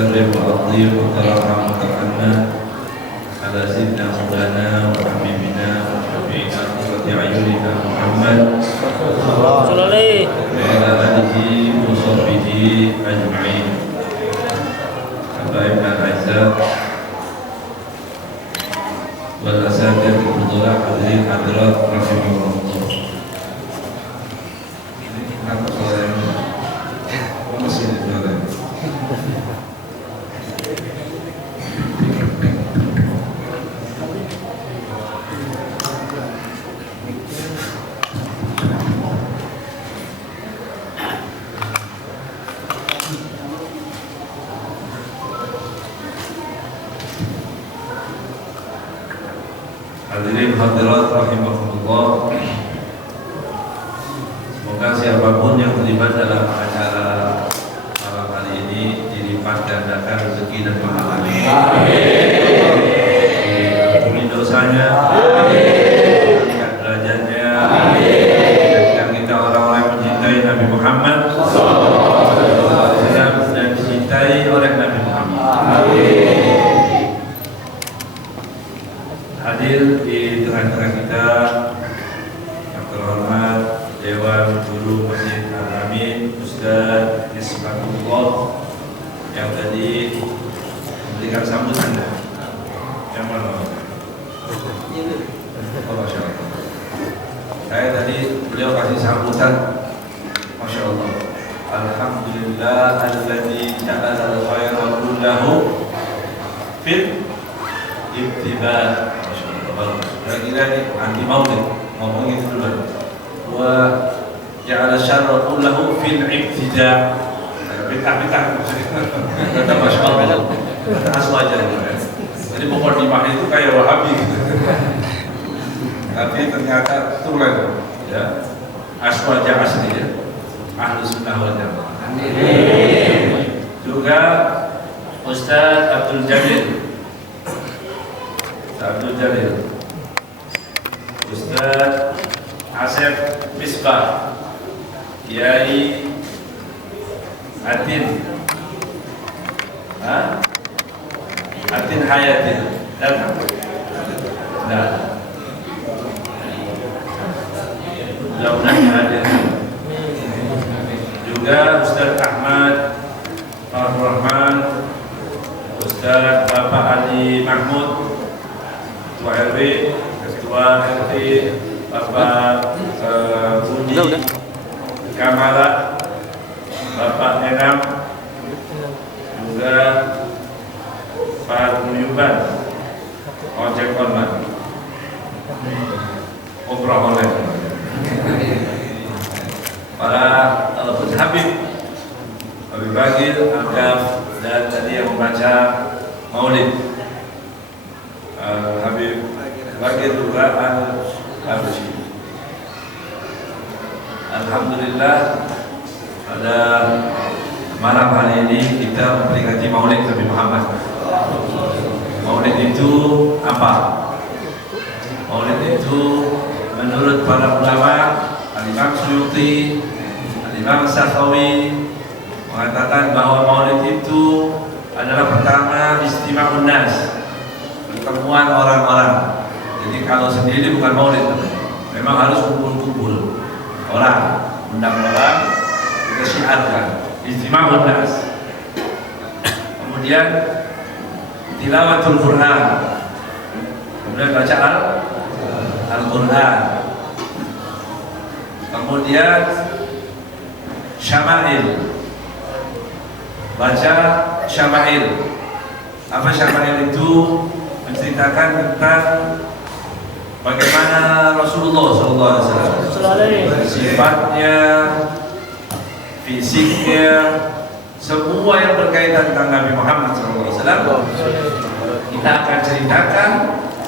وسلم وأطيب وترحم وترحمنا على سيدنا مولانا وحبيبنا وشفيعنا قرة أعيننا محمد وعلى آله وصحبه أجمعين. حبايبنا الأعزاء والأساتذة الفضلاء حاضرين حاضرات رحمكم الله. Hadirin hadirat rahimakumullah. Semoga siapapun yang terlibat dalam acara malam hari ini dilipat gandakan rezeki dan pahalanya. Amin. Diampuni dosanya. Amin. Angkat derajatnya. Amin. Jadikan kita orang-orang yang mencintai Nabi Muhammad dan dicintai oleh Nabi Muhammad. Amin. Hadir di tengah-tengah kita yang terhormat Dewan Guru Masjid Al-Amin Ustaz Ismatullah yang tadi memberikan sambutan. Yang mana? Oh, Masya Allah. Saya tadi beliau kasih sambutan, Masya Allah. Alhamdulillah alladzi ja'ala al-khayra kullahu fil ibtiba. Kira-kira ini anti maulid ngomong itu dulu. Wa ja'ala syarra kullahu fil ibtida. Bid'ah kata Masya Allah. Kata aswaja. Jadi mukadimah itu kayak Wahabi gitu. Tapi ternyata tulen ya. Aswaja asli ya. Ahlus sunnah wal jamaah. Amin. Juga Ustaz Abdul Jalil, Ustaz Asep Misbah, Kiai Atin Atin Hayatin datang. Nah, mudah-mudahan hadir. Juga Ustaz Ahmad Ar-Rahman, Ustaz Bapak Ali Mahmud, Ketua RW, Ketua RT, Bapak Budi Kamala, Bapak Enam, juga Pak Muyuban, ojek online, umroh online, para Habib Bagir, Agaf, dan tadi yang membaca Maulid Habib Bagir juga Al-Habsyi. Alhamdulillah pada malam hari ini kita memperingati Maulid Nabi Muhammad. Maulid itu apa? Maulid itu menurut para ulama, Al-Imam Suyuti, Al-Imam Sakhawi mengatakan bahwa Maulid itu adalah pertama istima'un nas, pertemuan orang-orang. Jadi kalau sendiri bukan maulid, memang harus kumpul-kumpul orang, undang orang, kita syiarkan istima'un nas. Kemudian tilawatul Quran, kemudian baca Al-Quran, kemudian syama'il, baca syama'il. Apa syama'il itu? Menceritakan tentang bagaimana Rasulullah SAW, sifatnya, fisiknya, semua yang berkaitan tentang Nabi Muhammad SAW kita akan ceritakan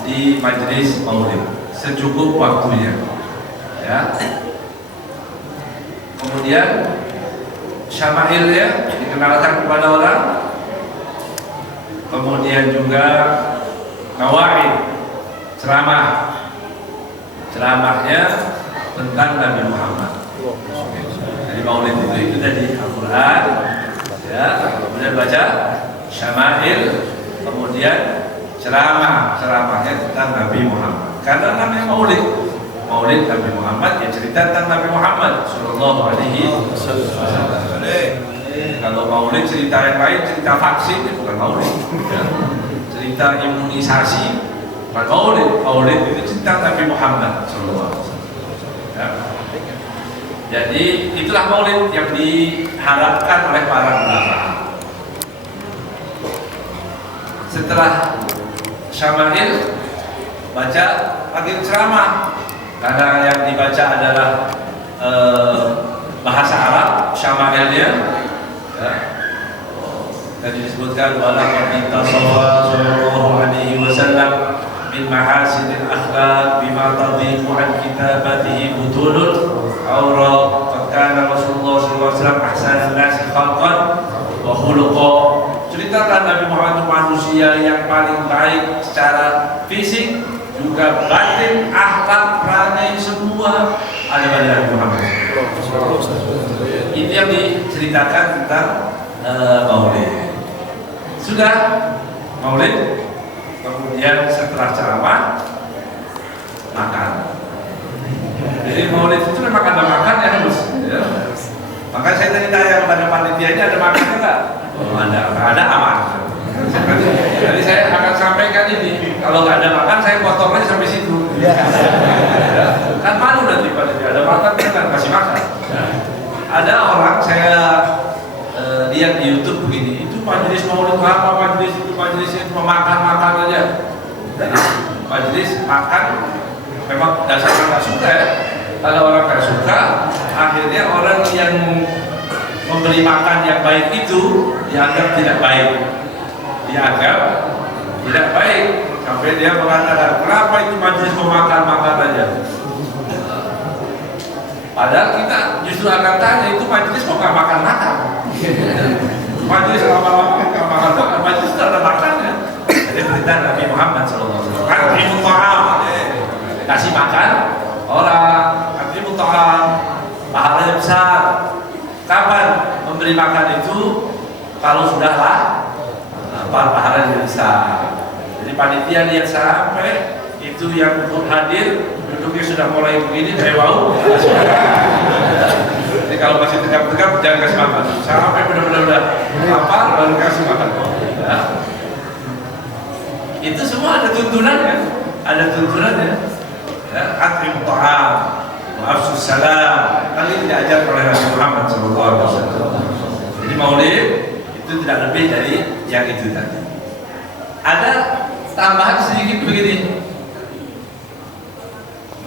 di majelis maulid secukup waktunya ya. Kemudian syama'ilnya dikenalkan kepada orang, kemudian juga nawaid, ceramahnya tentang Nabi Muhammad. Jadi maulid itu tadi Al-Quran ya, kemudian baca syama'il, kemudian ceramahnya tentang Nabi Muhammad. Karena namanya Maulid Nabi Muhammad, ya cerita tentang Nabi Muhammad Sallallahu Alaihi Wasallam. Kalau Maulid cerita yang lain, cerita vaksin itu bukan Maulid, ya. Cerita imunisasi bukan Maulid itu cerita Nabi Muhammad Sallallahu Alaihi Wasallam. Ya. Jadi itulah Maulid yang diharapkan oleh para ulama. Setelah syama'il, baca lagi ceramah, karena yang dibaca adalah bahasa Arab syama'ilnya, ya. Dan disebutkan walaqad intasafa sallallahu alaihi wasallam min mahasinil akhlaq bima tadhiqu an kitabatihi butulul awra qad kana Rasulullah sallallahu alaihi wasallam ahsanan nasi khalqan wa khuluqa. Ceritakan Nabi Muhammad itu manusia yang paling baik secara fisik juga batin, akhlak, perangai, semua ada pada Nabi Muhammad. Ini yang diceritakan tentang Maulid. Sudah Maulid, kemudian setelah ceramah makan. Jadi Maulid itu makan ya harus. Ya. Maka saya tadi tanya kepada panitia, ini ada makannya nggak? Oh, ada aman. Jadi saya akan sampaikan ini. Kalau nggak ada makan, saya potong aja sampai situ. Ya. Kan malu nanti panitia ada makan, kan kasih makan. Ada orang saya lihat di YouTube begini, itu majelis Maulid apa, majelis itu makan aja. Jadi majelis makan memang dasarnya nggak suka ya. Kalau orang nggak suka, akhirnya orang yang memberi makan yang baik itu dianggap tidak baik, sampai dia mengatakan kenapa itu majelis makan aja. Padahal kita justru akan tanya, itu majelis kok nggak makan. Majelis lama-lama nggak makan, majelis itu ada makannya. Jadi perintah Nabi Muhammad SAW kan kasih makan orang, akrimu ta'am, pahalanya besar. Kapan memberi makan itu? Kalau sudah pahalanya besar. Jadi panitia lihat sampai itu yang hadir duduknya sudah mulai begini, saya mau. Jadi kalau masih tegap-tegap jangan kasih makan. Sampai benar-benar lapar baru kasih makan. Ya. Itu semua ada tuntunannya, Ya, akrim ta'am, wa'afsus salam. Kan ini diajar oleh Nabi Muhammad SAW. Jadi Maulid itu tidak lebih dari yang itu tadi. Ada tambahan sedikit begini.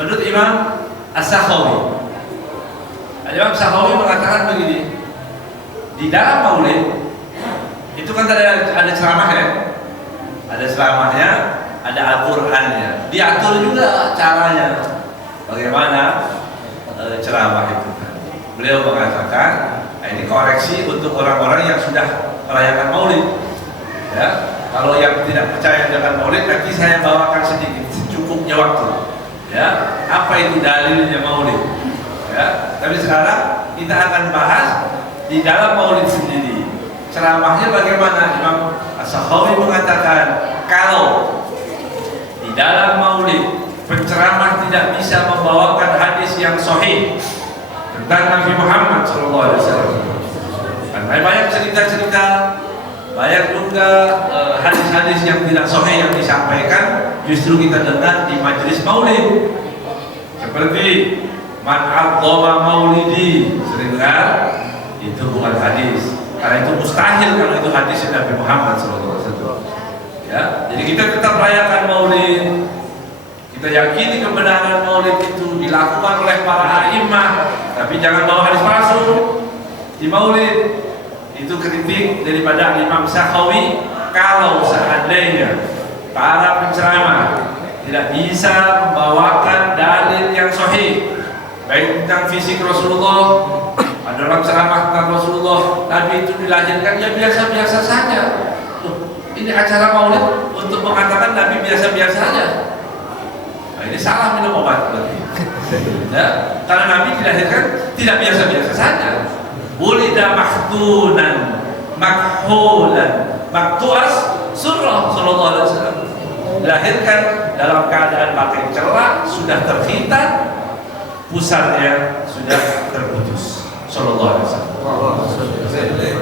Menurut Imam As-Sakhawi, Imam As-Sakhawi mengatakan begini, di dalam Maulid itu kan ada ceramah ya, ada Al-Qur'annya, diatur juga caranya bagaimana ceramah itu. Beliau mengatakan, ini koreksi untuk orang-orang yang sudah merayakan Maulid. Ya, kalau yang tidak percaya dengan Maulid, nanti saya bawakan sedikit, secukupnya waktu. Ya, apa itu dalilnya Maulid? Ya, tapi sekarang kita akan bahas di dalam Maulid sendiri. Ceramahnya bagaimana? Imam As-Sakhawi mengatakan, kalau di dalam Maulid penceramah tidak bisa membawakan hadis yang sahih tentang Nabi Muhammad SAW. Karena banyak cerita-cerita, banyak juga hadis-hadis yang tidak sahih yang disampaikan, justru kita dengar di majelis Maulid. Seperti man adzama maulidi, sering dengar, itu bukan hadis. Karena itu mustahil kalau itu hadis Nabi Muhammad SAW. Ya, jadi kita tetap rayakan Maulid. Kita yakini kebenaran Maulid itu dilakukan oleh para a'imah, tapi jangan bawa hadis palsu di Maulid. Itu kritik daripada Imam Sakhawi. Kalau seandainya para penceramah tidak bisa membawakan dalil yang sahih, baik tentang fisik Rasulullah, ada orang ceramah tentang Rasulullah, Nabi itu dilahirkan, ya biasa-biasa saja. Ini acara Maulid untuk mengatakan Nabi biasa-biasa saja. Nah, ini salah minum obat berarti. Ya, karena Nabi dilahirkan tidak biasa-biasa saja. Wulida mahtunan, makhulan, maktuas surah sallallahu alaihi wasallam. Dilahirkan dalam keadaan pakai celak, sudah terhitan, pusarnya sudah terputus. Sallallahu alaihi wasallam.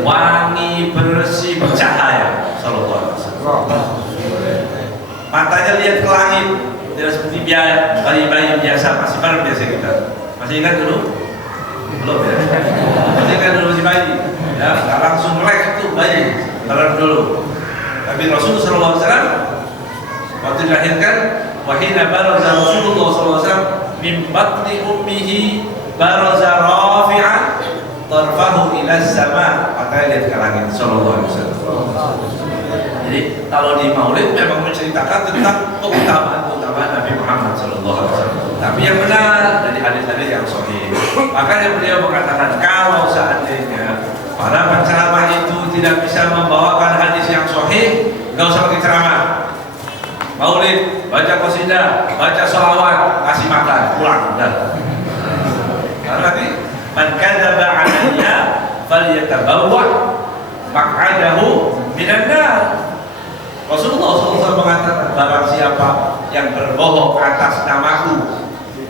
Wangi, bersih, bercahaya. Sallallahu alaihi wasallam. Matanya lihat ke langit, tidak seperti bayi-bayi biasa, masih baru biasa kita. Masih ingat dulu? Belum ya? Masih ingat dulu masih bayi? Ya, nggak langsung melek itu bayi, baru dulu. Tapi Rasulullah SAW waktu dilahirkan, wahina baraza Rasulullah SAW min batni ummihi baraza rafi'an tarfahu ila sama, matanya lihat ke langit. Sallallahu alaihi wasallam. Jadi kalau di Maulid memang menceritakan tentang keutamaan Nabi Muhammad sallallahu alaihi wasallam. Tapi yang benar dari hadis-hadis yang sahih. Makanya beliau mengatakan kalau seandainya para penceramah itu tidak bisa membawakan hadis yang sahih, enggak usah pakai ceramah. Maulid, baca qasidah, baca sholawat, kasih makan, pulang, udah. Karena nanti man kadzaba 'alayya falyatabawwa maq'adahu minan nar. Rasulullah SAW mengatakan barang siapa yang berbohong atas namaku,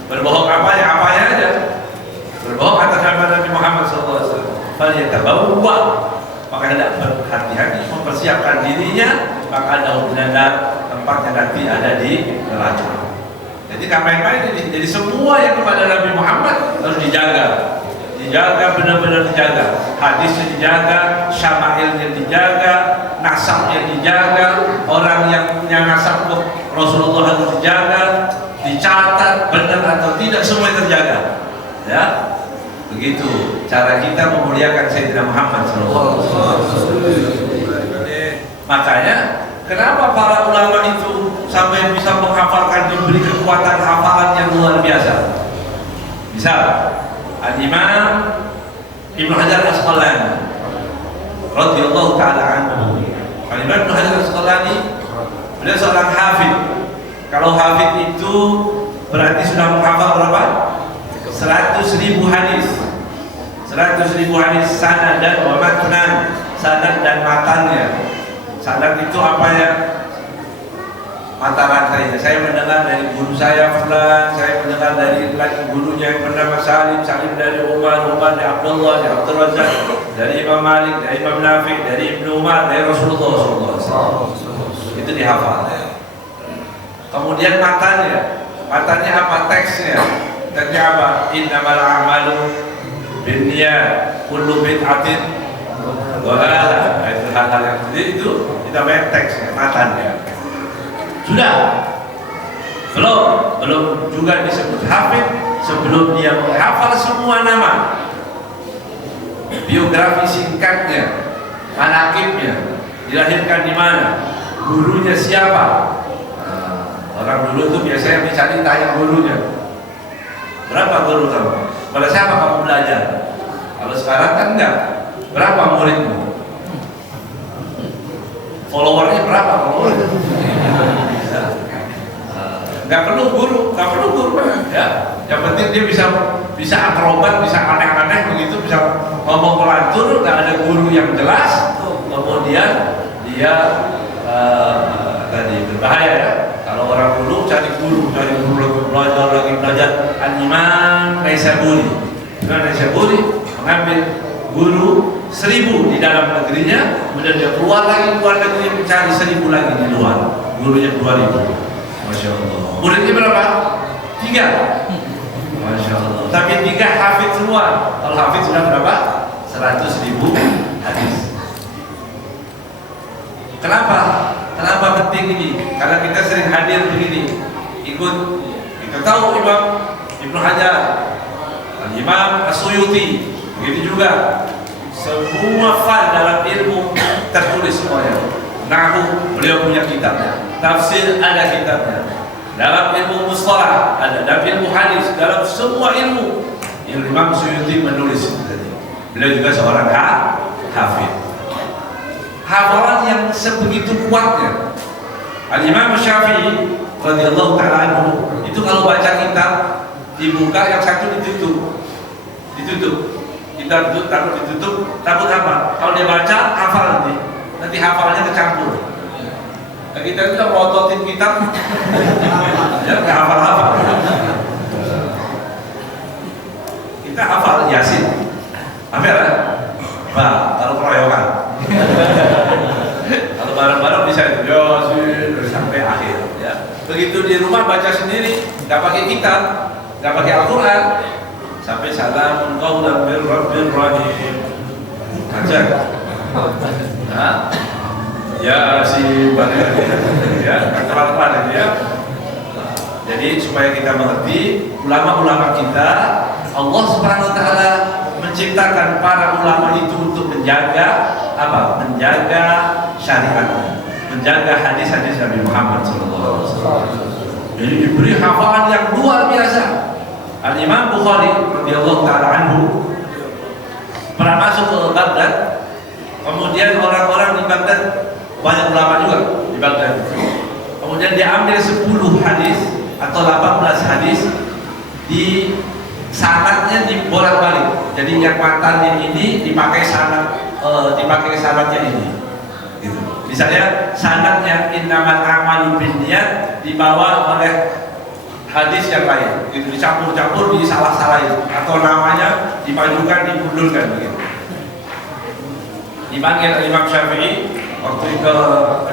berbohong apanya aja, berbohong atas nama Nabi Muhammad SAW, falyatabawwa, maka hendak berhati-hati mempersiapkan dirinya, maka ada benar tempatnya nanti ada di neraka. Jadi kapan-kapan ini, jadi semua yang kepada Nabi Muhammad harus dijaga, benar-benar dijaga, hadisnya dijaga, syama'ilnya dijaga, nasabnya dijaga, orang yang punya nasab Rasulullah harus dijaga, dicatat benar atau tidak, semua terjaga. Ya, begitu cara kita memuliakan Sayyidina Muhammad SAW. Makanya kenapa para ulama itu sampai bisa menghafalkan, diberi kekuatan hafalan yang luar biasa. Misal Al-Imam Ibnu Hajar Al-Asqalani radhiyallahu ta'ala anhu. Al-Imam Ibnu Hajar Al-Asqalani beliau seorang hafid. Kalau hafid itu berarti sudah menghafal berapa? 100.000 hadis. 100.000 hadis sanad dan wa matnan, sanad dan matannya. Sanad itu apa ya? Mata rantainya. Saya mendengar dari guru saya fulan, saya mendengar dari lagi gurunya yang bernama Salim, Salim dari Umar, Umar dari Abdullah, dari Abdul Razak, dari Imam Malik, dari Imam Nafi, dari Ibnu Umar, dari Rasulullah SAW. Itu dihafal. Kemudian matanya apa? Teksnya. Teksnya apa? Innamal a'malu binniyat, kullu bid'atin dhalalah. Itu hal-hal yang seperti itu kita banyak teksnya, matanya. Sudah? Belum juga disebut hafid sebelum dia menghafal semua nama, biografi singkatnya, manaqibnya, dilahirkan di mana, gurunya siapa. Orang dulu itu biasanya mencari tanya gurunya. Berapa guru kamu? Pada siapa kamu belajar? Kalau sekarang kan enggak. Berapa muridmu? Followernya berapa followernya? Nggak perlu guru ya. Yang penting dia bisa akrobat, bisa aneh-aneh begitu, bisa ngomong pelantur, nggak ada guru yang jelas. Kemudian dia tadi berbahaya ya. Kalau orang dulu cari guru lagi belajar. Al-Imam Naisaburi mengambil guru 1000 di dalam negerinya, kemudian dia keluar lagi luar negeri mencari 1000 lagi di luar, gurunya 2000. Masya Allah. Muridnya berapa? 3. Masya Allah. Tapi 3 hafid semua. Kalau hafid sudah berapa? 100.000 hadis. Kenapa penting ini? Karena kita sering hadir begini, ikut. Kita tahu Imam Ibnu Hajar, Imam As-Suyuti, begitu juga. Semua fal dalam ilmu tertulis semuanya. Nahwu beliau punya kitabnya, tafsir ada kitabnya, dalam ilmu mustalah ada, dalam ilmu hadis, dalam semua ilmu Imam Suyuti menulis. Beliau juga seorang hafid. Hafalan yang sebegitu kuatnya. Al-Imam Syafi'i radhiyallahu ta'ala anhu itu kalau baca kitab dibuka, yang satu ditutup. Kita takut ditutup, takut apa? Kalau dia baca hafal nanti nanti hafalnya kecampur. Nah, kita itu ngototin kitab, ya nggak hafal-hafal. Kita hafal Yasin, hafal ya? Nah, kalau keroyokan, kalau bareng-bareng bisa itu Yasin sampai akhir. Ya. Begitu di rumah baca sendiri, nggak pakai kitab, nggak pakai Al-Quran, sampai salamun qaulan min rabbir rahim. Aja. Nah, Yasin ya, kelar-kelar ya. Jadi supaya kita mengerti, ulama-ulama kita, Allah Subhanahu wa taala menciptakan para ulama itu untuk menjaga apa? Menjaga syariat, menjaga hadis-hadis Nabi Muhammad SAW. Jadi diberi hafalan yang luar biasa. Al-Imam Bukhari radhiyallahu taala anhu pernah masuk ke Baghdad. Kemudian orang-orang di Baghdad, banyak ulama juga di Baghdad. Kemudian dia ambil 10 hadis atau 18 hadis, di sanadnya dibolak-balik. Jadi yang matanya ini dipakai sanadnya ini. Gitu. Misalnya sanadnya innamal a'malu binniyat dibawa oleh hadis yang lain. Itu dicampur-campur, disalah-salahin, atau namanya dimajukan, dimundurkan begitu. Dipanggil Imam Syafi'i waktu itu,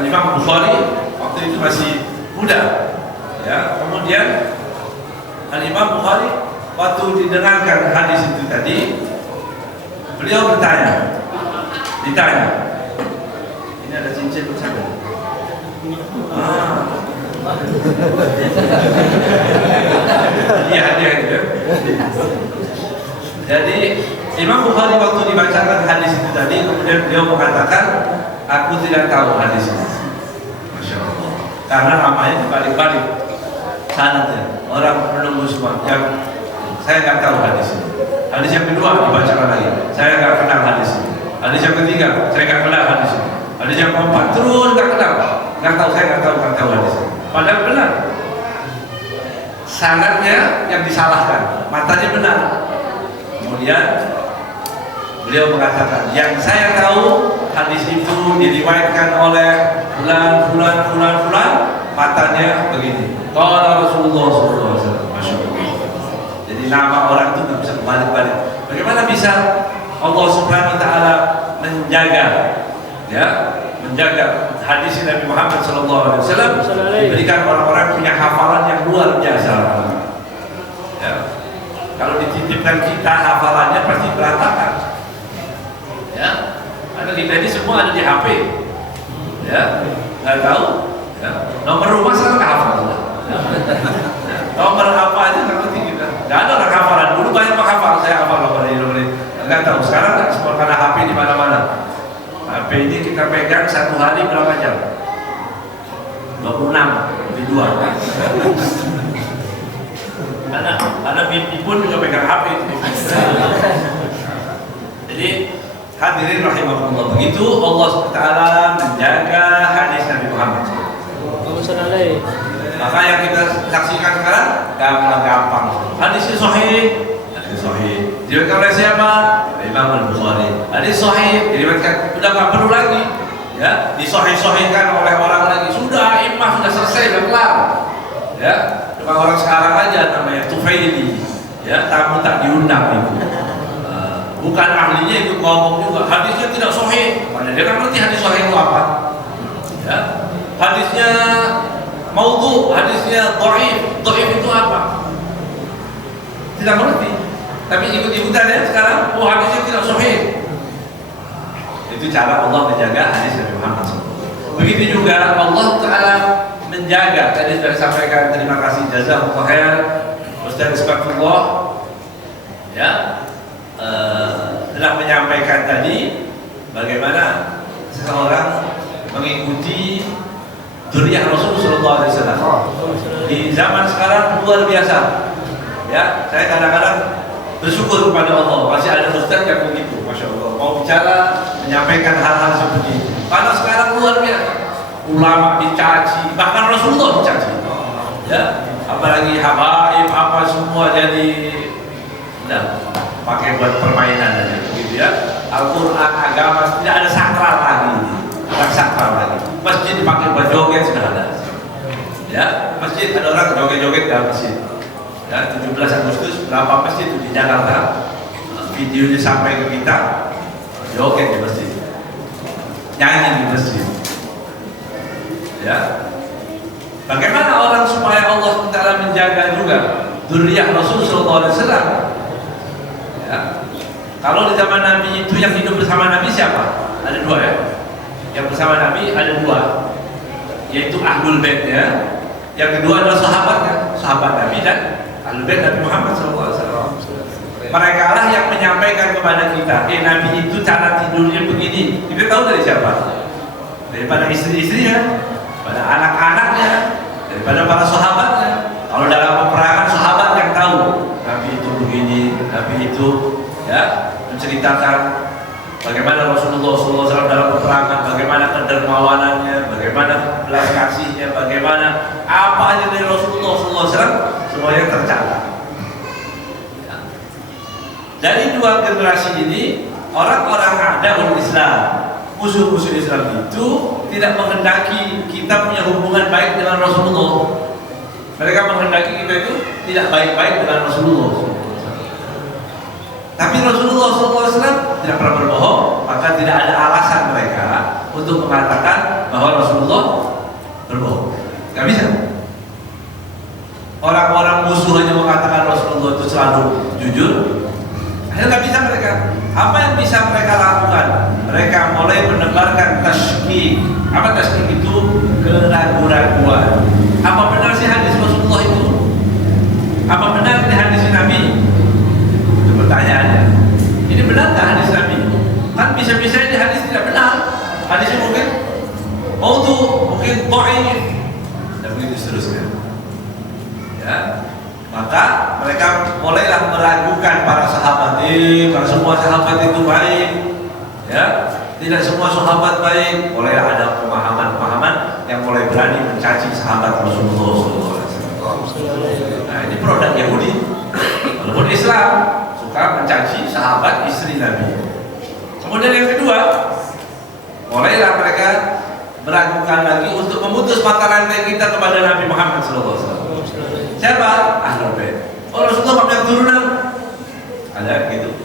Imam Bukhari waktu itu masih muda. Ya, kemudian Imam Bukhari waktu didengarkan hadis itu tadi, beliau ditanya, ini ada cincin bersama. Iya, hadiah gitu. Jadi Imam Bukhari waktu dibacakan hadis itu tadi, kemudian beliau mengatakan, aku tidak tahu hadis ini. Masya Allah. Karena namanya dibalik-balik sanadnya. Orang menunggu semua. Yang saya nggak tahu hadis ini. Hadis yang kedua dibacakan lagi, saya nggak kenal hadis ini. Hadis yang ketiga, saya nggak kenal hadis ini. Hadis yang keempat, terus nggak kenal, nggak tahu, saya nggak tahu hadis ini. Padahal benar. Sanadnya yang disalahkan, matanya benar. Kemudian beliau mengatakan, yang saya tahu hadis itu diriwayatkan oleh fulan, matanya begini. Qala Rasulullah SAW. Masya Allah. Jadi nama orang itu nggak bisa balik-balik. Bagaimana bisa Allah Subhanahu Wa Taala menjaga hadis Nabi Muhammad SAW diberikan orang-orang punya hafalan yang luar biasa. Ya. Kalau dititipkan kita hafalannya pasti berantakan. Ya, karena kita ini semua ada di HP. Ya, nggak tahu. Ya. Nomor rumah sekarang nggak hafal. Ya. Nomor apa aja nggak ngerti kita. Nggak ada orang hafalan. Dulu banyak orang hafal. Saya hafal nomor ini. Nggak tahu. Sekarang nggak semua karena HP di mana-mana. HP ini kita pegang satu hari berapa jam? 26 lebih 2. Karena mimpi pun juga pegang HP itu. Jadi hadirin rahimahullah, begitu Allah SWT menjaga hadis Nabi Muhammad. Maka yang kita saksikan sekarang gampang. Hadisnya sahih, diriwayatkan oleh siapa? Imam Al-Bukhari. Hadis sahih diriwayatkan, sudah nggak perlu lagi ya disahih-sahihkan oleh orang lagi. Sudah imam sudah selesai, sudah kelar. Ya, cuma orang sekarang aja namanya Tufaili. Ya, tamu tak diundang itu. Bukan ahlinya ikut ngomong juga. Hadisnya tidak sahih. Padahal dia kan ngerti hadis sahih itu apa. Ya, hadisnya maudhu, hadisnya dhaif. Dhaif itu apa? Tidak mengerti. Tapi ikut-ikutan ya sekarang, hadisnya tidak sahih. Itu cara Allah menjaga hadis Nabi Muhammad SAW. Begitu juga Allah Ta'ala menjaga. Tadi sudah disampaikan, terima kasih jazakumullah khair Ustaz Isbaqullah ya, telah menyampaikan tadi bagaimana seseorang mengikuti dzurriyyah Rasulullah SAW. Di zaman sekarang luar biasa. Ya, saya kadang-kadang bersyukur kepada Allah masih ada ustaz yang begitu, masya Allah, mau bicara menyampaikan hal-hal seperti itu. Karena sekarang luar biasa, ulama dicaci, bahkan Rasulullah dicaci. Ya, apalagi habaib apa semua jadi pakai buat permainan aja, begitu ya. Al-Quran agama tidak ada sakral lagi. Ya, masjid ada orang joget-joget dalam masjid. Ya, 17 Agustus berapa masjid itu di Jakarta, videonya sampai ke kita, joget di masjid, nyanyi di masjid. Ya, bagaimana orang supaya Allah Taala menjaga juga dzurriyyah Rasul Sallallahu Alaihi Wasallam? Ya, kalau di zaman Nabi itu yang hidup bersama Nabi siapa? Ada dua ya. Yang bersama Nabi ada dua, yaitu Ahlul Bait ya. Yang kedua adalah sahabat Nabi dan Ahlul Bait Nabi Muhammad SAW. Mereka lah yang menyampaikan kepada kita, Nabi itu cara tidurnya begini. Kita tahu dari siapa? Daripada istri-istrinya, pada anak-anaknya, daripada para sahabatnya. Kalau dalam peperangan sahabat yang tahu Nabi itu begini, Nabi itu ya menceritakan bagaimana Rasulullah SAW dalam peperangan, bagaimana kedermawanannya, bagaimana belas kasihnya, bagaimana apa aja dari Rasulullah SAW, semuanya tercatat. Ya. Dari dua generasi ini, orang-orang a'da'ul Islam, musuh-musuh Islam itu tidak menghendaki kita punya hubungan baik dengan Rasulullah. Mereka menghendaki kita itu tidak baik-baik dengan Rasulullah. Tapi Rasulullah SAW tidak pernah berbohong, maka tidak ada alasan mereka untuk mengatakan bahwa Rasulullah berbohong. Gak bisa. Orang-orang musuh hanya mengatakan Rasulullah itu selalu jujur. Akhirnya gak bisa mereka. Apa yang bisa mereka lakukan? Mereka mulai menebarkan tasykik. Apa tasykik itu? Keraguan-raguan. Apa benar sih hadis Rasulullah itu? Apa benar di hadis Nabi? Pertanyaannya, ini benar tak hadis Nabi? Kan bisa-bisa ini hadis tidak benar, hadisnya mungkin maudhu, mungkin dhaif, dan begitu seterusnya. Ya, maka mereka mulailah meragukan para sahabat. Kalau semua sahabat itu baik, ya, tidak semua sahabat baik. Mulailah ada pemahaman-pemahaman yang mulai berani mencaci sahabat Rasulullah SAW. Nah, ini produk Yahudi, walaupun Islam suka mencaci sahabat istri Nabi. Kemudian yang kedua, mulailah mereka meragukan lagi untuk memutus mata rantai kita kepada Nabi Muhammad SAW. Siapa? Ahlul Bait. Oh, Rasulullah punya keturunan? Ada gitu?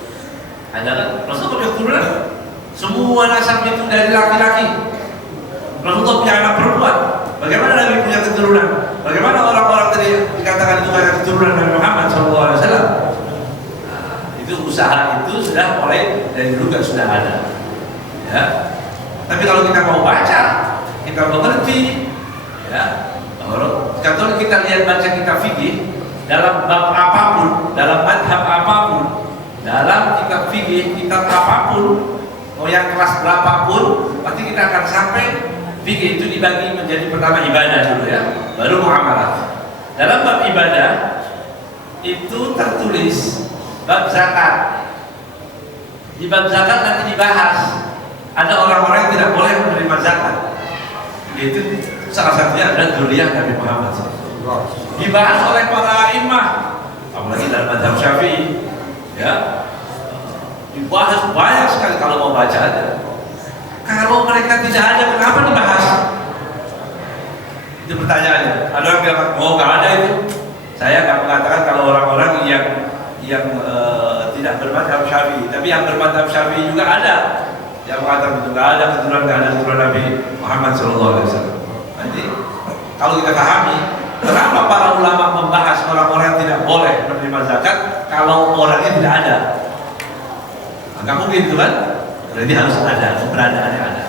Ada kan? Rasulullah punya keturunan? Semua nasab itu dari laki-laki. Rasulullah punya anak perempuan. Bagaimana Nabi punya keturunan? Bagaimana orang-orang tadi dikatakan itu ada keturunan Nabi Muhammad SAW? Itu usaha itu sudah mulai dari dulu kan sudah ada, ya. Tapi kalau kita mau baca, kita mengerti, ya. Kalau kita lihat baca kitab fikih dalam bab apapun, dalam madhab apapun, dalam kitab fikih kitab apapun, mau yang kelas berapapun, pasti kita akan sampai fikih itu dibagi menjadi pertama ibadah dulu ya, baru muamalah. Dalam bab ibadah itu tertulis bab zakat. Di bab zakat nanti dibahas ada orang-orang yang tidak boleh menerima zakat. Itu salah satunya adalah dzurriyyah Nabi Muhammad SAW. Dibahas oleh para imam, apalagi dalam mazhab Syafi'i, ya. Dibahas banyak sekali kalau mau baca aja. Kalau mereka tidak ada, kenapa dibahas? Itu pertanyaannya. Ada orang bilang, oh nggak ada itu. Saya nggak mengatakan kalau orang-orang yang tidak bermadhab Syafi'i, tapi yang bermadhab Syafi'i juga ada yang mengatakan itu nggak ada keturunan Nabi Muhammad SAW. Nanti kalau kita pahami kenapa para ulama membahas orang-orang yang tidak boleh menerima zakat kalau orangnya tidak ada, nggak mungkin itu kan? Berarti harus ada keberadaannya ada.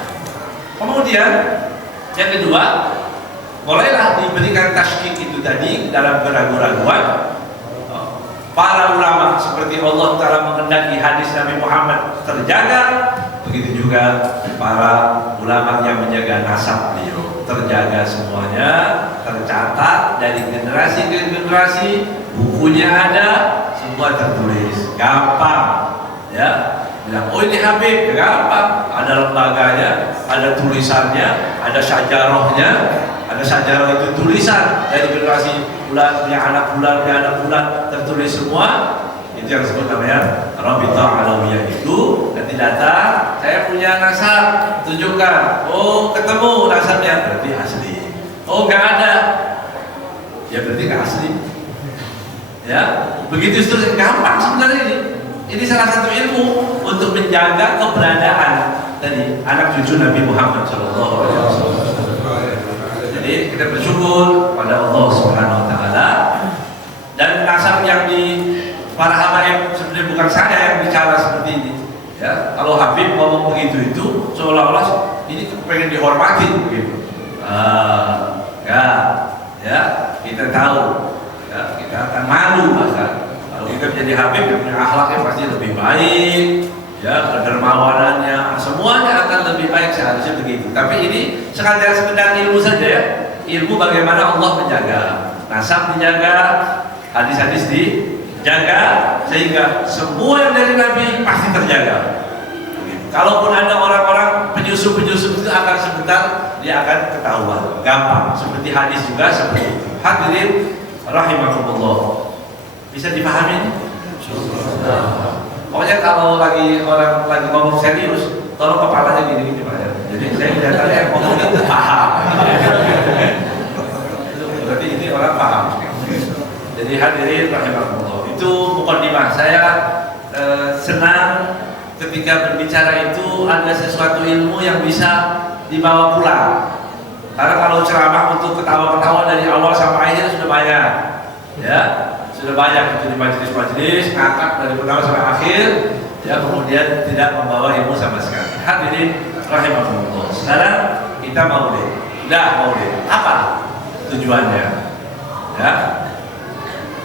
Kemudian yang kedua, mulailah diberikan tasykik itu tadi dalam keraguan-raguan. Para ulama seperti Allah Ta'ala mengendaki hadis Nabi Muhammad terjaga, begitu juga para ulama yang menjaga nasab beliau terjaga semuanya, tercatat dari generasi ke generasi, bukunya ada, semua tertulis, gampang, ya. Bilang, oh ini Habib, ya gampang, ada lembaganya, ada tulisannya, ada syajarahnya, ada syajarah itu tulisan dari generasi bulan, punya anak bulan, punya anak bulan, tertulis semua. Itu yang disebut namanya Rabithah Alawiyah. Itu nanti datang, saya punya nasab, tunjukkan. Oh ketemu nasabnya, berarti asli. Oh nggak ada, ya berarti nggak asli. Ya, begitu seterusnya, gampang sebenarnya ini. Ini salah satu ilmu untuk menjaga keberadaan tadi anak cucu Nabi Muhammad SAW. Jadi kita bersyukur pada Allah Subhanahu Wa Taala, dan nasab yang di para habaib sebenarnya bukan saya yang bicara seperti ini. Ya, kalau Habib ngomong begitu itu seolah-olah ini pengen dihormati begitu. Ya, kita tahu, ya, kita akan malu bahkan kalau kita menjadi Habib yang punya akhlaknya pasti lebih baik, ya, kedermawanannya semuanya akan lebih baik, seharusnya begitu. Tapi ini sekedar ilmu saja, ya, ilmu bagaimana Allah menjaga nasab, dijaga, hadis-hadis dijaga, sehingga semua yang dari Nabi pasti terjaga. Kalaupun ada orang-orang penyusup itu akan sebentar dia akan ketahuan, gampang. Seperti hadis juga seperti itu. Hadirin rahimakumullah, bisa dipahami? Pokoknya kalau orang lagi ngomong serius, tolong kepalanya gini-gini Pak ya. Jadi saya kelihatannya yang ngomong itu paham. Berarti ini orang paham. Jadi hadirin rahimakumullah, itu mukadimah. Saya senang ketika berbicara itu ada sesuatu ilmu yang bisa dibawa pulang. Karena kalau ceramah untuk ketawa-ketawa dari awal sampai akhir sudah banyak, ya, sudah banyak itu di majelis-majelis ngangkat dari pertama sampai akhir, ya, kemudian tidak membawa ilmu sama sekali. Hadirin rahimakumullah. Sekarang kita maulid. Apa tujuannya? Ya.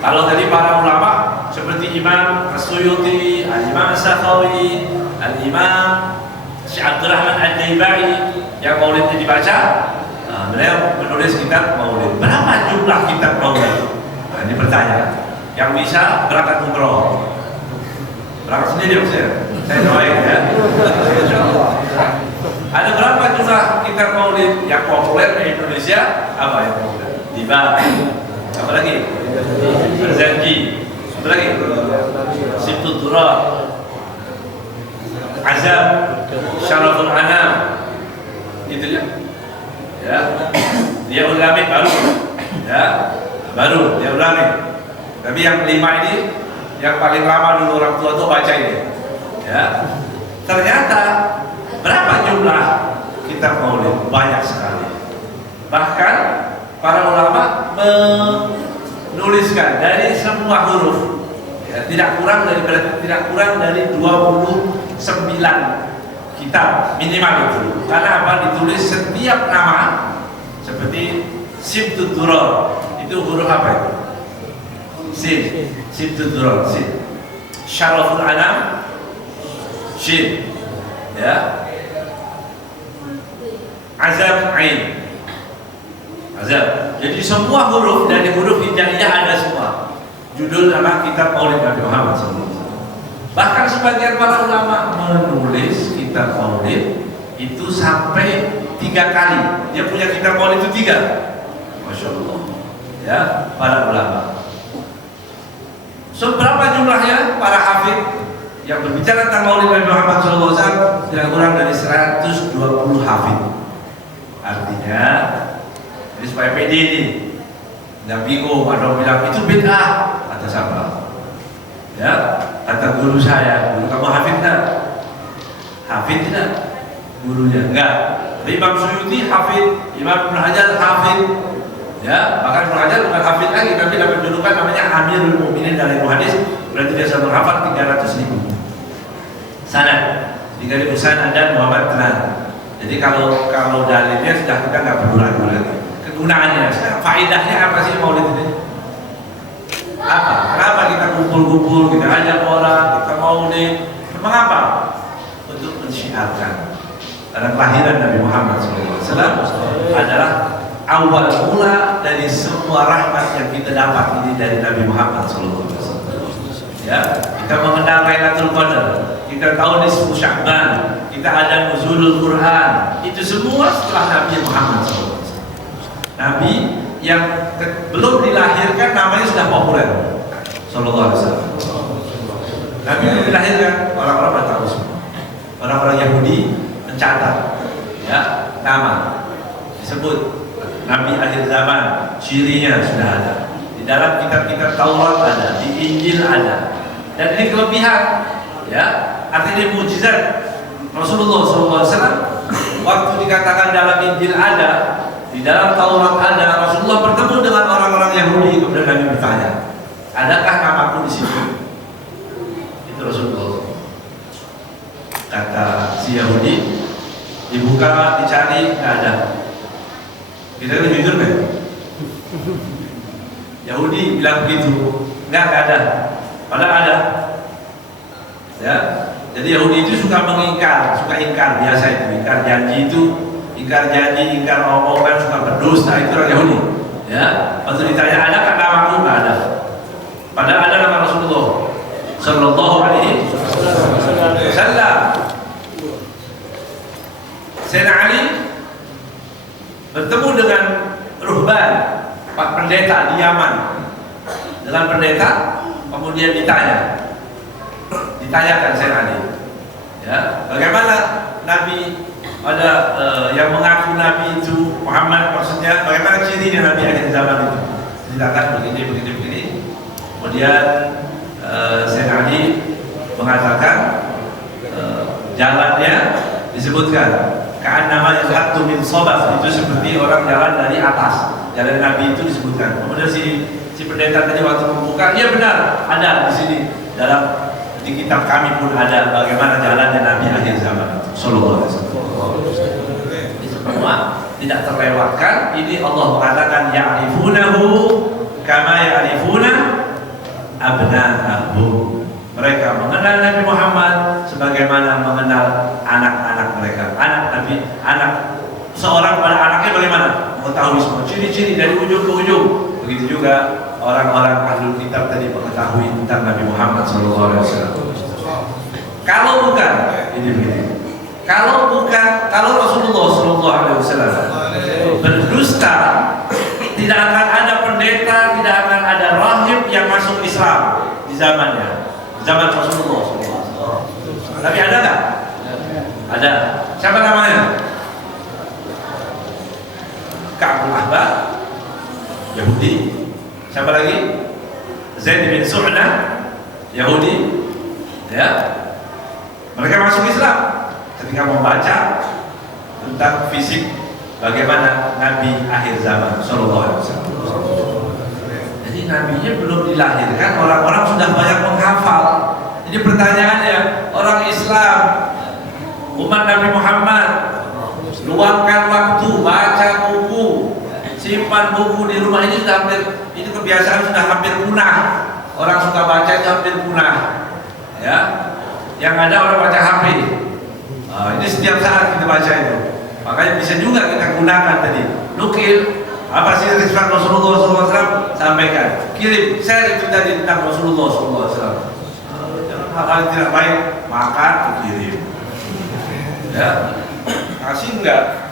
Kalau tadi para ulama seperti Imam As-Suyuti, Al-Imam As-Sakhawi, Al-Imam Syekh Abdul Rahman Al-Daibai yang maulidnya dibaca, beliau menulis kitab maulid. Berapa jumlah kitab maulid? Nah, ini pertanyaan. Yang bisa berangkat umroh, berangkat sendiri maksudnya. Saya doain ya. Ada berapa jumlah kitab maulid yang populer di Indonesia? Apa yang populer? Tiba. Apa lagi? Berzanji. Apa lagi? Sibtut Durar, Azab, Syaraful Anam, gitu ya. Ya, dia ulami baru, ya, baru dia ulami. Tapi yang 5 ini yang paling lama dulu orang tua tuh baca ini. Ya, ternyata berapa jumlah kitab maulid? Banyak sekali. Bahkan para ulama menuliskan dari semua huruf, ya, tidak kurang dari 29 kitab minimal itu. Karena apa? Ditulis setiap nama seperti Sibtut Durar, itu huruf apa itu? Sin. Sibtut Durar, sin. Syaraful Anam, shin. Ya. Azab, ain. Azab. Jadi semua huruf dari huruf hijaiyah ada semua. Judul nama kitab maulid Nabi Muhammad SAW. Bahkan sebagian para ulama menulis kitab maulid itu sampai 3 kali. Dia punya kitab maulid itu 3. Masya Allah. Ya, para ulama. Seberapa jumlahnya para hafid yang berbicara tentang maulid Nabi Muhammad SAW? Tidak kurang dari 120 hafid. Artinya, jadi supaya pede ini, tidak bingung, ada orang bilang itu bid'ah, kata siapa? Ya, kata guru saya, guru kamu hafid tidak? Hafid tidak? Gurunya enggak. Imam Suyuti hafid, Imam Ibnu Hajar hafid, ya, bahkan Ibnu Hajar bukan hafid lagi, tapi dapat julukan namanya Amirul Mukminin dalam ilmu hadis, berarti dia sudah menghafal 300.000 sanad, 3.000 sanad dan Muhammad Tenan. Jadi kalau dalilnya sudah kita nggak perlu ragu lagi. Kegunaannya, sekarang faedahnya apa sih maulid ini? Apa? Kenapa kita kumpul-kumpul, kita ajak orang, kita maulid? Mengapa? Untuk mensyiarkan. Karena kelahiran Nabi Muhammad SAW adalah awal mula dari semua rahmat yang kita dapat ini dari Nabi Muhammad SAW. Ya, kita mengenal Lailatul Qadar, kita tahu nisfu Sya'ban, kita ada nuzulul Quran, itu semua setelah Nabi Muhammad SAW. Nabi yang belum dilahirkan namanya sudah populer, Sallallahu Alaihi Wasallam. Nabi belum dilahirkan, orang-orang sudah tahu semua. Orang-orang Yahudi mencatat, ya, nama disebut Nabi akhir zaman, cirinya sudah ada. Di dalam kitab-kitab Taurat ada, di Injil ada. Dan ini kelebihan, ya, artinya mukjizat Rasulullah SAW. Waktu dikatakan dalam Injil ada, di dalam Taurat ada, Rasulullah bertemu dengan orang-orang Yahudi, kemudian Nabi bertanya, adakah namaku di situ? Itu Rasulullah. Kata si Yahudi, dibuka, dicari, nggak ada. Kita kan jujur kan? Yahudi bilang begitu, nggak ada. Padahal ada. Ya, jadi Yahudi itu suka mengingkar, suka ingkar, biasa itu, ingkar janji itu, ingkar janji, ingkar omongan, suka berdusta, itu orang Yahudi. Ya, waktu ditanya adakah namaku, nggak ada. Padahal ada nama Rasulullah Sallallahu Alaihi Wasallam. Sayyidina Ali bertemu dengan ruhban, pak pendeta di Yaman. Dengan pendeta, kemudian ditanyakan Sayyidina Ali, ya, bagaimana Nabi ada yang mengaku Nabi itu Muhammad, maksudnya bagaimana cirinya Nabi akhir zaman itu? Ceritakan begini. Kemudian Sayyidina Ali mengatakan jalannya disebutkan kan nama yang satu min sobas, itu seperti orang jalan dari atas. Jalan Nabi itu disebutkan. Kemudian si pendeta tadi waktu membuka, iya benar ada di sini, dalam di kitab kami pun ada bagaimana jalannya Nabi akhir zaman Sallallahu Alaihi Wasallam. Ini semua tidak terlewatkan. Ini Allah mengatakan ya'rifunahu kama ya'rifuna abna'ahu. Mereka mengenal Nabi Muhammad sebagaimana mengenal anak-anak mereka. Anak seorang pada anaknya bagaimana? Mengetahui semua ciri-ciri dari ujung ke ujung. Begitu juga orang-orang ahlul kitab tadi mengetahui tentang Nabi Muhammad SAW. Kalau bukan, ini begini. Kalau Rasulullah SAW berdusta, tidak akan ada pendeta, tidak akan ada rahib yang masuk Islam di zamannya, zaman Rasulullah SAW. Tapi ada nggak? Ada. Siapa namanya? Ka'bul Ahbar, Yahudi. Siapa lagi? Zaid bin Su'nah, Yahudi. Ya, mereka masuk Islam ketika membaca tentang fisik bagaimana Nabi akhir zaman Sallallahu Alaihi Wasallam. Jadi nabinya belum dilahirkan, orang-orang sudah banyak menghafal. Jadi pertanyaannya, orang Islam, umat Nabi Muhammad, luangkan waktu, baca buku, simpan buku di rumah. Ini sudah hampir, itu kebiasaan sudah hampir punah. Orang suka baca itu hampir punah. Ya, yang ada orang baca HP. Ini setiap saat kita baca itu. Makanya bisa juga kita gunakan tadi. Nukil apa sih riskan Rasulullah SAW, sampaikan, kirim, share itu tadi tentang Rasulullah SAW. Jangan hal-hal tidak baik, makan dikirim. Ya, kasih enggak?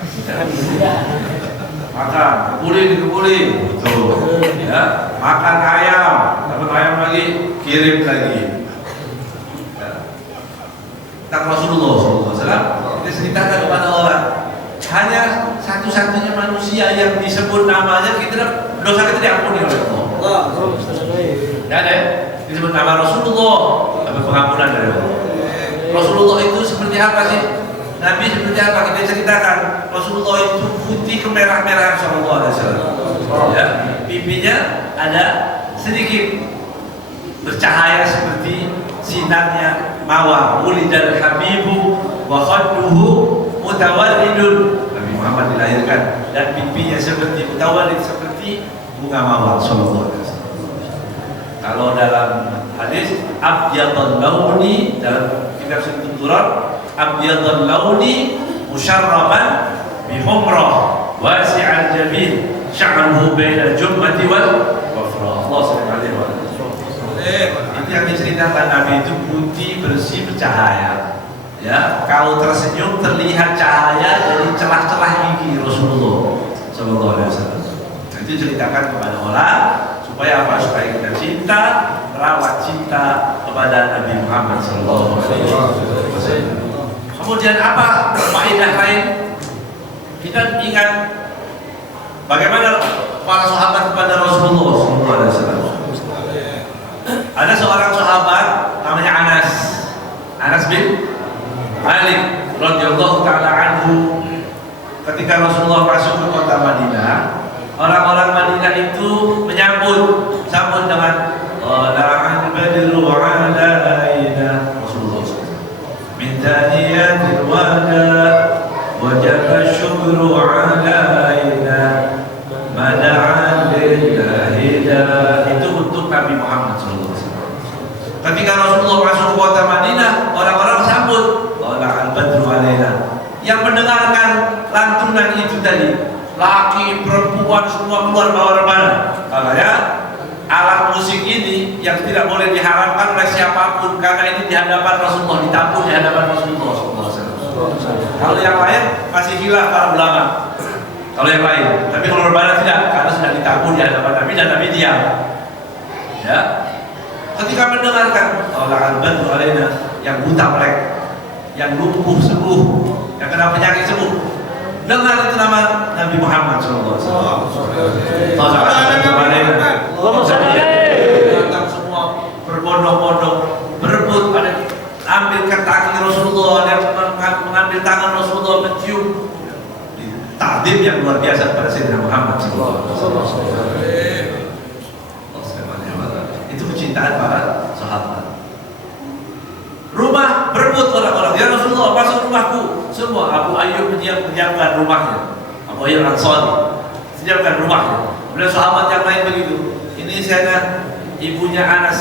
Makan, kebuli, betul. Ya, makan ayam, dapat ayam lagi, kirim lagi. Ya. Tentang Rasulullah SAW, kita ceritakan kepada orang. Hanya satu-satunya manusia yang disebut namanya, kita dosa kita diampuni oleh Allah. Ya, deh, disebut nama Rasulullah, dapat pengampunan dari Allah. Rasulullah itu seperti apa sih? Nabi seperti apa? Kita ceritakan. Rasulullah itu putih kemerah-merahan Sallallahu Alaihi Wasallam. Ya, pipinya ada sedikit bercahaya seperti sinarnya mawar. Ulidal habibu wa khadduhu mutawallidun. Nabi Muhammad dilahirkan dan pipinya seperti mutawallid, seperti bunga mawar Sallallahu Alaihi Wasallam. Kalau dalam hadis abyadul launi, dalam kitab Sunnah Turan, abyadul launi musyarraban bihumrah wasi'al jabin sya'ruhu bainal jummati wal wafra. Allah Subhanahu wa ta'ala. Itu yang diceritakan Nabi itu putih, bersih, bercahaya. Ya, kalau tersenyum terlihat cahaya dari celah-celah gigi Rasulullah Sallallahu Alaihi Wasallam. Itu ceritakan kepada orang supaya apa? Supaya kita cinta, merawat cinta kepada Nabi Muhammad Sallallahu Alaihi Wasallam. Kemudian apa faedah lain? Kita ingat Bagaimana para sahabat kepada Rasulullah SAW? Ada seorang sahabat namanya Anas bin Malik radhiyallahu taala anhu. Ketika Rasulullah masuk ke kota Madinah, orang-orang Madinah itu sambut dengan Tala'al badru alaina. Rasulullah min taniyatil wada wajaba syukru alaina mada'an lillahi. Itu untuk Nabi Muhammad SAW. Ketika Rasulullah masuk ke kota Madinah, orang-orang sambut Tala'al badru alaina. Yang mendengarkan lantunan itu tadi, laki, perempuan, semua keluar bawa rebana. Makanya alat musik ini yang tidak boleh diharapkan oleh siapapun, karena ini di hadapan Rasulullah, ditampung di hadapan Rasulullah SAW. Kalau yang lain masih hilaf para ulama. Kalau yang lain, tapi kalau rebana tidak, karena sudah ditampung di hadapan Nabi dan Nabi diam. Ya, ketika mendengarkan Tala'al badru alaina, yang buta melek, yang lumpuh sembuh, yang kena penyakit sembuh, dengar itu nama Nabi Muhammad SAW. Datang semua berbondong-bondong, berebut, ada ambil kaki Rasulullah, ada mengambil tangan Rasulullah, mencium. Takdim yang luar biasa pada Sayyidina Muhammad SAW. Itu kecintaan para sahabat. Rumah berebut orang-orang, ya Rasulullah masuk rumahku. Semua Abu Ayyub menyiapkan rumahnya. Abu Ayyub Ansari menyiapkan rumahnya. Kemudian sahabat yang lain begitu. Ini saya ibunya Anas,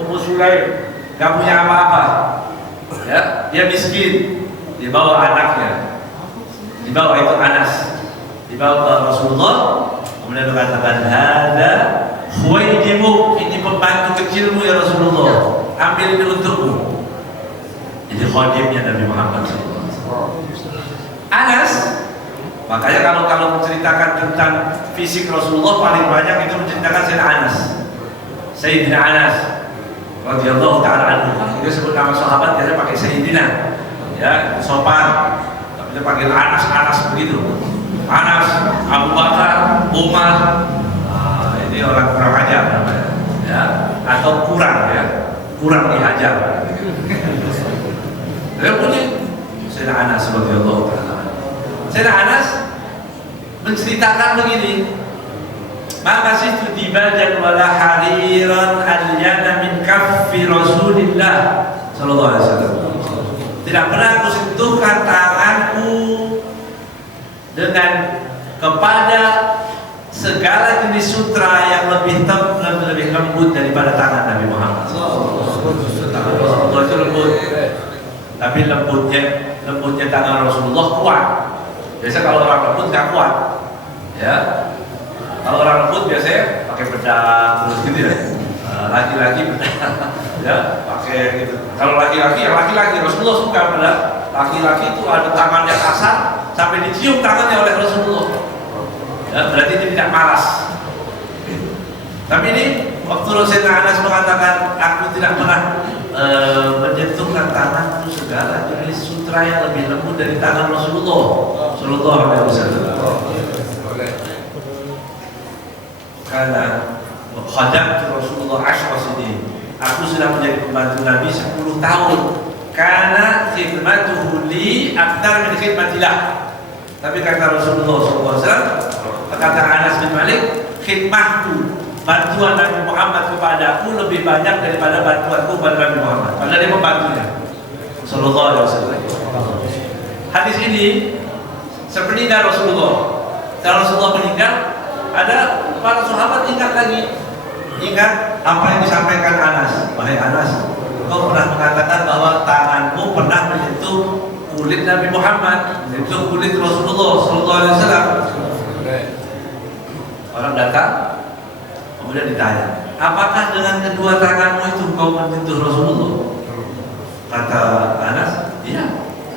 Ummu Sulaim, gak punya apa-apa. Ya, dia miskin. Dibawa anaknya. Dibawa itu Anas. Dibawa ke Rasulullah. Kemudian berkatakan, "Hada huwaidimuk, ini pembantu kecilmu ya Rasulullah. Ambil ini untukmu." Jadi khadimnya Nabi Muhammad SAW. Anas, makanya kalau menceritakan tentang fisik Rasulullah paling banyak itu menceritakan Sayyidina Anas radhiyallahu taala anhu. Kita sebut nama sahabat biasanya pakai Sayyidina, ya sopan. Tapi dia panggil Anas begitu. Anas, Abu Bakar, Umar. Nah, ini orang kurang ajar namanya, ya, atau kurang dihajar. Dia punya Sayyidina Anas radhiyallahu taala. Sayyidina Anas menceritakan begini, "Maka situ dibajan wala hariran alyana min kaffi Rasulillah sallallahu alaihi wasallam." Tidak pernah aku sentuhkan tanganku dengan kepada segala jenis sutra yang lebih lembut daripada tangan Nabi Muhammad. Tangan Rasulullah itu lembut, tapi lembutnya tangan Rasulullah kuat. Biasa kalau orang lembut nggak kuat, ya. Kalau orang lembut biasanya pakai pedang terus gitu ya. Laki-laki pedang, ya, pakai gitu. Kalau laki-laki Rasulullah suka pada laki-laki itu ada tangan yang kasar sampai dicium tangannya oleh Rasulullah. Ya, berarti dia tidak malas. Tapi ini waktu Rasulullah Anas mengatakan, "Aku tidak pernah menyentuhkan tanganku segala jenis sutra yang lebih lembut dari tangan Rasulullah Sallallahu Alaihi Wasallam." Karena khadamtu Rasulullah 10 sinin. Aku sudah menjadi pembantu Nabi 10 tahun. Karena khidmatuhu li akthar min khidmatillah. Tapi kata Rasulullah SAW, kata Anas bin Malik, khidmahku, bantuan Nabi Muhammad kepadaku lebih banyak daripada bantuanku kepada Nabi Muhammad. Padahal dia membantunya Sallallahu Alaihi Wasallam. Hadis ini sepeninggal Rasulullah. Setelah Rasulullah meninggal, ada para sahabat ingat apa yang disampaikan Anas. "Wahai Anas, kau pernah mengatakan bahwa tanganmu pernah menyentuh kulit Nabi Muhammad, menyentuh kulit Rasulullah Sallallahu Alaihi Wasallam." Orang datang, kemudian ditanya, "Apakah dengan kedua tanganmu itu kau menyentuh Rasulullah?" Kata Anas, "Iya,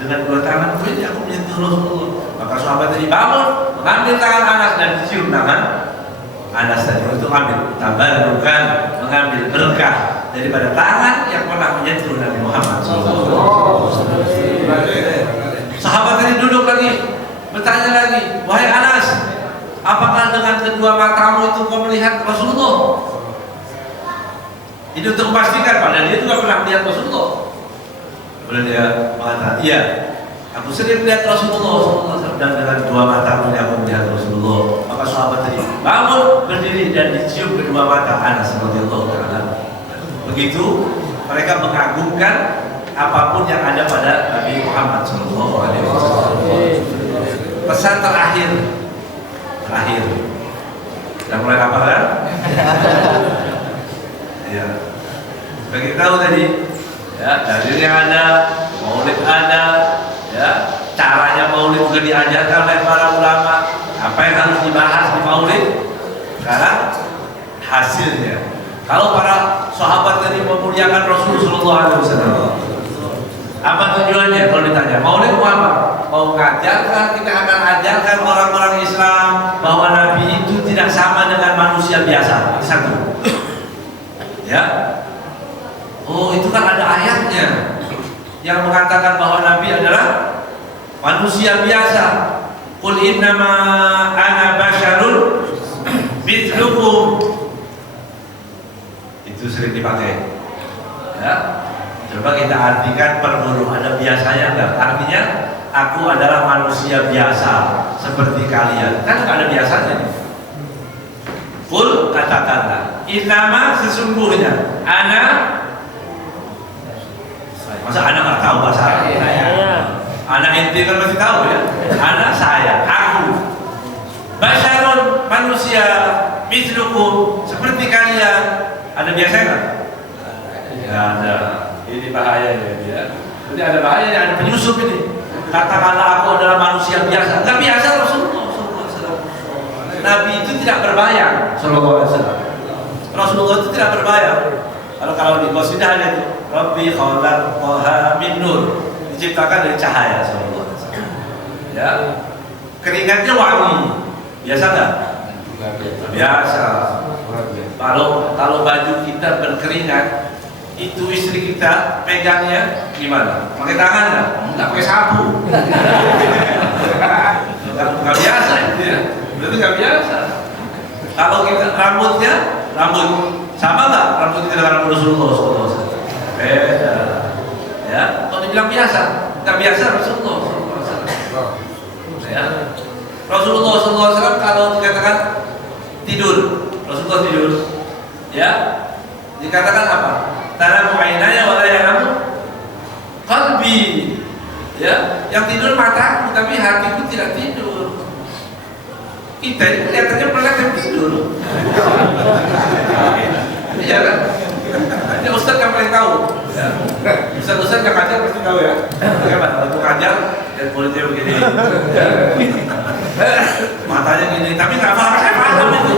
dengan dua tanganku ini aku menyentuh Rasulullah." Maka sahabat tadi bangun, mengambil tangan Anas dan dicium tangan Anas tadi untuk ambil tabarukan, mengambil berkah daripada tangan yang pernah menyentuh Nabi Muhammad SAW. Sahabat tadi duduk lagi, bertanya lagi, "Wahai Anas, apakah dengan kedua matamu itu kau melihat Rasulullah? Ini untuk memastikan, padahal dia juga pernah melihat Rasulullah. Kemudian dia mengatakan, iya, aku sering melihat Rasulullah dan dengan dua mata aku melihat Rasulullah. Maka sahabat tadi bangun, berdiri dan dicium kedua mata Anas radhiyallahu taala. Begitu mereka mengagungkan apapun yang ada pada Nabi Muhammad sallallahu alaihi wasallam. Pesan terakhir. Sudah mulai hafal kan? Ya. Bagi tahu tadi, ya, dalilnya ada, maulid ada, ya, caranya maulid juga diajarkan oleh para ulama. Apa yang harus dibahas di maulid? Sekarang hasilnya. Kalau para sahabat tadi memuliakan Rasul sallallahu alaihi wasallam, apa tujuannya? Kalau ditanya, maulid mau apa? Mau mengajarkan, kita akan ajarkan orang-orang Islam bahwa Nabi itu tidak sama dengan manusia biasa. Satu. Ya. Oh, itu kan ada ayatnya yang mengatakan bahwa Nabi adalah manusia biasa. Qul innama ana basyarun mithlukum. Itu sering dipakai. Ya. Coba kita artikan per huruf, ada biasanya enggak? Artinya aku adalah manusia biasa seperti kalian. Kan enggak ada biasanya. Qul, katakanlah, innama sesungguhnya ana, masa anak nggak tahu bahasa Arab? Anak inti kan masih tahu ya. Anak saya, aku, basyarun, manusia, mislukum, seperti kalian. Ada biasanya nggak? Nggak ada. Ini bahayanya ya. Jadi ada bahayanya, ada penyusup ini. Katakanlah aku adalah manusia biasa. Nggak biasa Rasulullah. Nabi itu tidak berbayang. Sallallahu alaihi wasallam. Rasulullah itu tidak berbayang. Kalau di qasidahnya itu, Rabbi khalaqaha min nur, diciptakan dari cahaya. Sallallahu alaihi wasallam. Ya, keringatnya wangi. Biasa nggak? Biasa. Kalau baju kita berkeringat, itu istri kita pegangnya gimana? Pakai tangan nggak? Nggak pakai sapu. Nggak biasa itu ya. Berarti nggak biasa. Kalau kita rambut sama nggak? Rambut kita dengan rambut Rasulullah SAW. Beda. Ya, kalau dibilang biasa, nggak biasa Rasulullah SAW. Ya. Rasulullah SAW kalau dikatakan tidur, Rasulullah tidur, ya, dikatakan apa? Tanamu ainaya wala yanamu qalbi. Ya, yang tidur mataku tapi hatiku tidak tidur. Kita ini kelihatannya pernah tidur. Iya kan? Ini Ustaz yang paling tahu. Ya. Ustaz yang ngajar pasti tahu ya. Bagaimana? Untuk ngajar dan kulitnya begini. Ya. Matanya gini, tapi nggak paham. Saya paham itu.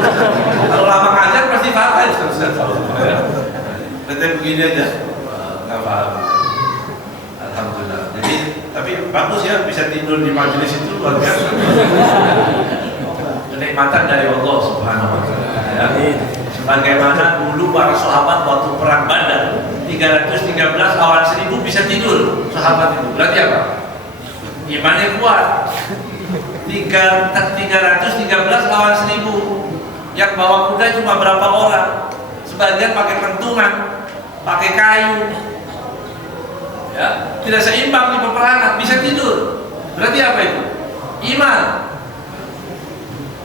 Kalau lama ngajar pasti paham ya Ustaz tahu. Kulitnya begini aja, nggak paham. Alhamdulillah. Jadi, tapi bagus ya bisa tidur di majelis itu luar biasa. Kenikmatan dari Allah Subhanahu wa taala. Ya. Sebagaimana dulu para sahabat waktu perang Badar 313 lawan 1000 bisa tidur sahabat itu. Berarti apa? Imannya kuat. 313 lawan 1000. Yang bawa kuda cuma berapa orang? Sebagian pakai pentungan, pakai kayu. Ya, tidak seimbang di peperangan, bisa tidur. Berarti apa itu? Iman.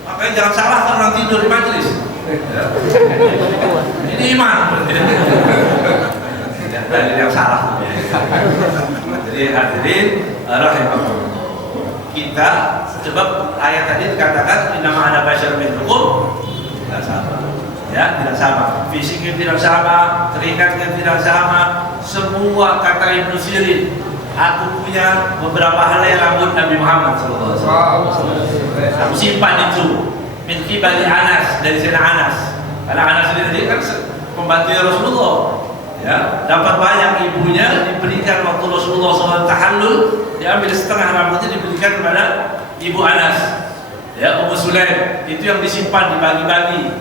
Makanya jangan salah kalau orang tidur di majelis. Ya. Ini iman. Dari yang salah. Jadi hadirin rahimakumullah. Kita sebab ayat tadi dikatakan innama ana basyarun mithlukum, tidak sama. Ya, tidak sama. Fisiknya tidak sama, keringatnya tidak sama. Semua kata Ibnu Sirin. Aku punya beberapa helai rambut Nabi Muhammad SAW. Aku simpan itu. Min qibali Anas, dari sana Anas. Karena Anas ini kan pembantu Rasulullah. Ya, dapat banyak ibunya diberikan waktu Rasulullah SAW tahallul, diambil setengah rambutnya diberikan kepada ibu Anas. Ya, Ummu Sulaim. Itu yang disimpan dibagi-bagi.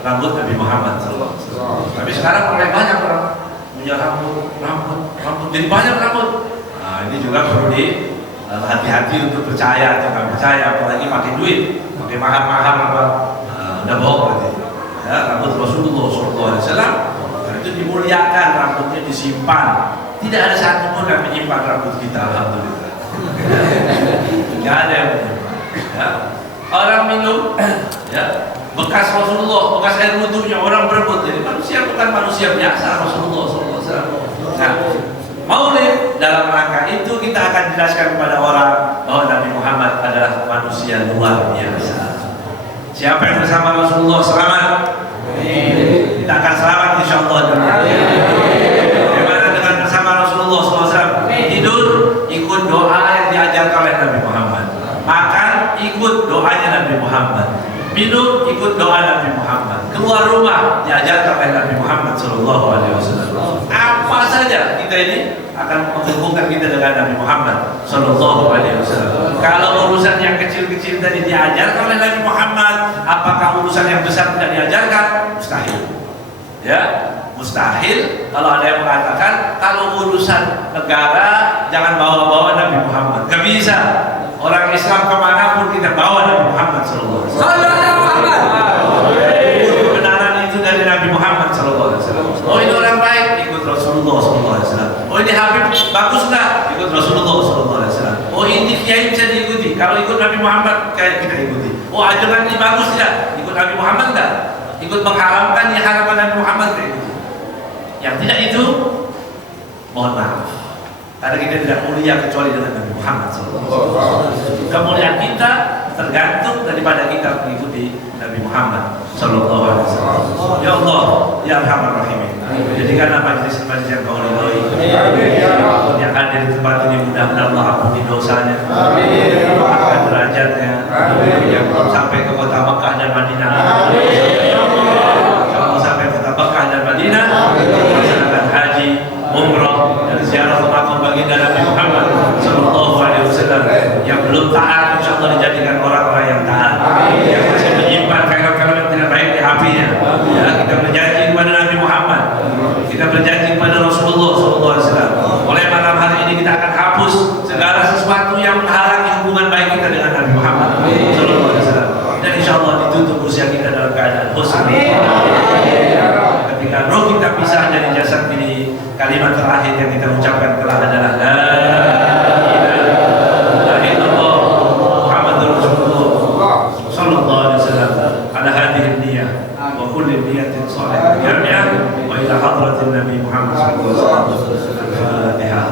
Rambut Nabi Muhammad SAW. Tapi sekarang mulai banyak orang punya rambut, jadi banyak rambut. Nah, ini juga perlu hati-hati untuk percaya atau nggak percaya, apalagi pakai duit, pakai mahar-mahar apa, udah bohong berarti. Ya, rambut Rasulullah SAW itu dimuliakan, rambutnya disimpan. Tidak ada satu pun yang menyimpan rambut kita, alhamdulillah. Tidak ada yang menyimpan. Ya. Orang minum, ya, bekas Rasulullah, bekas air wudhunya orang berebut. Jadi manusia bukan manusia biasa, Rasulullah SAW. Nah, Maulid dalam rangka itu kita akan jelaskan kepada orang bahwa Nabi Muhammad adalah manusia luar biasa. Siapa yang bersama Rasulullah selamat? Kita akan selamat insyaallah. Bagaimana dengan bersama Rasulullah SAW? Tidur ikut doa yang diajarkan oleh Nabi Muhammad. Makan ikut doanya Nabi Muhammad. Minum ikut doa Nabi Muhammad. Keluar rumah diajarkan oleh Nabi Muhammad SAW. Apa saja kita ini akan menghubungkan kita dengan Nabi Muhammad SAW. Kalau urusan yang kecil-kecil tadi diajarkan oleh Nabi Muhammad, apakah urusan yang besar tidak diajarkan? Mustahil. Ya, mustahil. Kalau ada yang mengatakan kalau urusan negara jangan bawa-bawa Nabi Muhammad. Gak bisa. Orang Islam kemanapun kita bawa Nabi Muhammad SAW. Kebenaran itu dari Nabi Muhammad SAW. Oh ini orang baik, ikut Rasulullah SAW. Oh ini Habib bagus nggak? Ikut Rasulullah SAW. Oh ini kiai bisa diikuti. Kalau ikut Nabi Muhammad, kayak kita ikuti. Oh ajaran ini bagus tidak? Ikut Nabi Muhammad nggak? Ikut mengharamkan yang harapan Nabi Muhammad kayak gitu. Yang tidak itu, mohon maaf. Karena kita tidak mulia kecuali dengan Nabi Muhammad SAW. Kemuliaan kita tergantung daripada kita mengikuti Nabi Muhammad SAW. Ya Allah, ya Arhamar Rahimin. Jadikanlah majlis-majlis yang kau ridhoi. Yang hadir di tempat ini mudah-mudahan Allah ampuni dosanya, angkat derajatnya, yang belum sampai ke kota Mekah dan Madinah. Kalau sampai kota Mekah dan Madinah, melaksanakan haji, umrah dan ziarah ke makam baginda Nabi Muhammad SAW. Yang belum taat, insya Allah dijadikan orang-orang yang taat. Yang masih menyimpan film-film yang tidak baik di HP-nya. Ya, kita berjanji kepada Nabi Muhammad, kita berjanji kepada Rasulullah SAW. Oleh malam hari ini kita akan hapus segala sesuatu yang menghalangi hubungan baik kita dengan Nabi Muhammad SAW. Dan insya Allah ditutup usia kita dalam keadaan husn. Ketika roh kita pisah dari jasad ini, kalimat terakhir yang kita ucapkan telah adalah la ilaha illallah Muhammadur Rasulullah sallallahu alaihi wasallam ala hadhihi niyyah wa kulli niyyatin salihah jami'an wa ila hadratin Nabi Muhammad sallallahu alaihi wasallam. Al-Fatihah.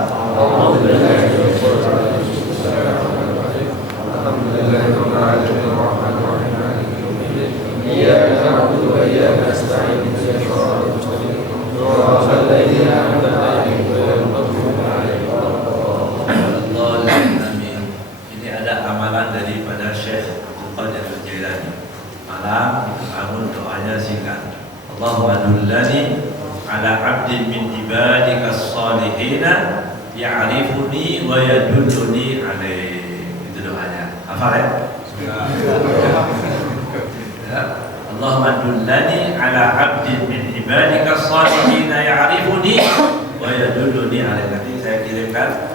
Ini ada amalan daripada Syekh Abdul Qadir Al-Jailani. Malam bangun doanya singkat. Allahumma dullani ala abdin min ibadika as-salihina ya'rifuni wa yadulluni alaih. Itu doanya. Hafal ya? Allahumma dullani ala abdin min ibadika as-salihina ya'rifuni wa yadulluni alaih. Nanti saya kirimkan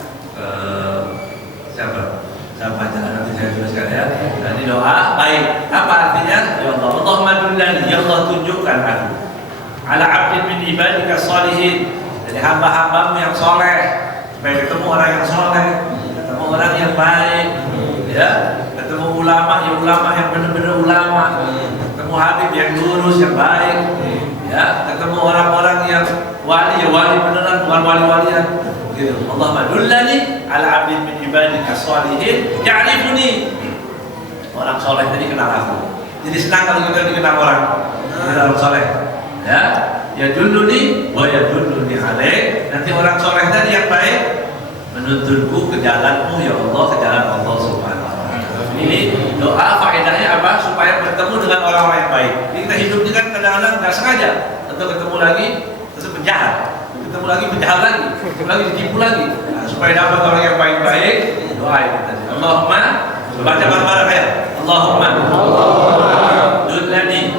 siapa jalan nanti saya tuliskan ya. Nanti doa baik. Apa artinya? Ya Allah, Allahumma dullani, ya Allah tunjukkan aku ala abdin min ibadika salihin, jadi hamba-hambamu yang soleh, supaya ketemu orang yang soleh, ketemu orang yang baik, ya, ketemu ulama yang benar-benar ulama, ketemu habib yang lurus yang baik, ya, ketemu orang-orang yang wali beneran, bukan wali-walian. Gitu. Allahumma dullani ala abdin min ibadika salihin ya'rifuni. Orang soleh tadi kenal aku. Jadi senang kalau kita dikenal orang soleh. Ya dulluni wa yadulluni alaih. Nanti orang soleh tadi yang baik menuntunku ke jalanmu ya Allah, ke jalan Allah Subhanahu wa taala. Ini doa faedahnya apa? Supaya bertemu dengan orang-orang yang baik. Jadi kita hidup ini kan kadang-kadang nggak sengaja, atau ketemu lagi terus penjahat. Ketemu lagi penjahat lagi, ketemu lagi ditipu lagi. Nah, supaya dapat orang yang baik-baik, doa itu tadi. Allahumma baca bareng-bareng ya. Allahumma dullani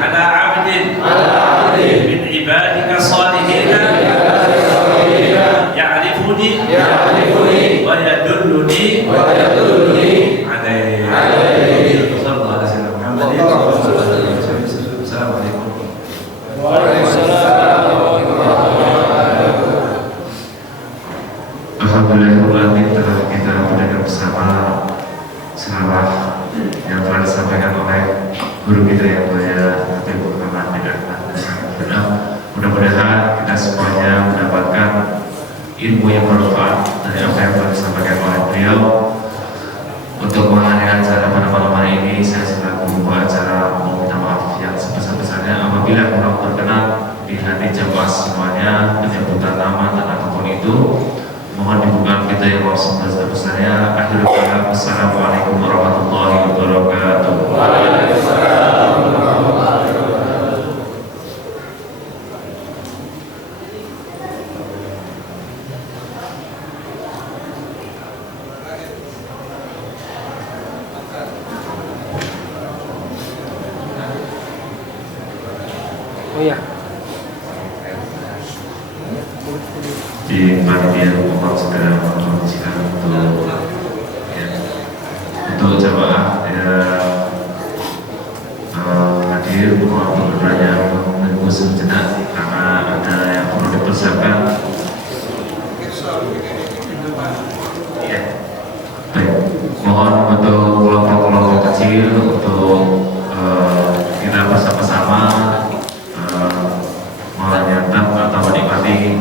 ala abdin min ibadika salihina ya'rifuni wa yadulluni selama yang telah disampaikan oleh guru kita yang mulia Habib Muhammad bin Ahmad. Mudah-mudahan kita semuanya mendapatkan ilmu yang bermanfaat dari apa yang telah disampaikan oleh beliau. Untuk mengakhiri acara pada malam hari ini, saya selaku pembawa acara meminta maaf yang sebesar-besarnya apabila kurang berkenan di hati jamaah semuanya penyebutan nama dan apapun itu. Mohon dibuka kita yang mau sebesar-besarnya. Akhirul kalam, assalamualaikum warahmatullahi wabarakatuh. Oh ya. Di panitia mohon segera mempersilakan untuk jamaah hadir, mohon bertanya menunggu sejenak karena ada yang perlu dipersiapkan. Ya. Baik, mohon untuk kelompok-kelompok kecil untuk kita bersama-sama menyantap atau menikmati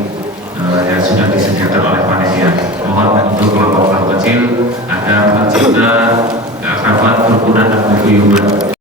yang sudah disediakan oleh panitia. Mohon untuk kelompok-kelompok kecil agar tercipta keakraban, kerukunan dan keguyuban.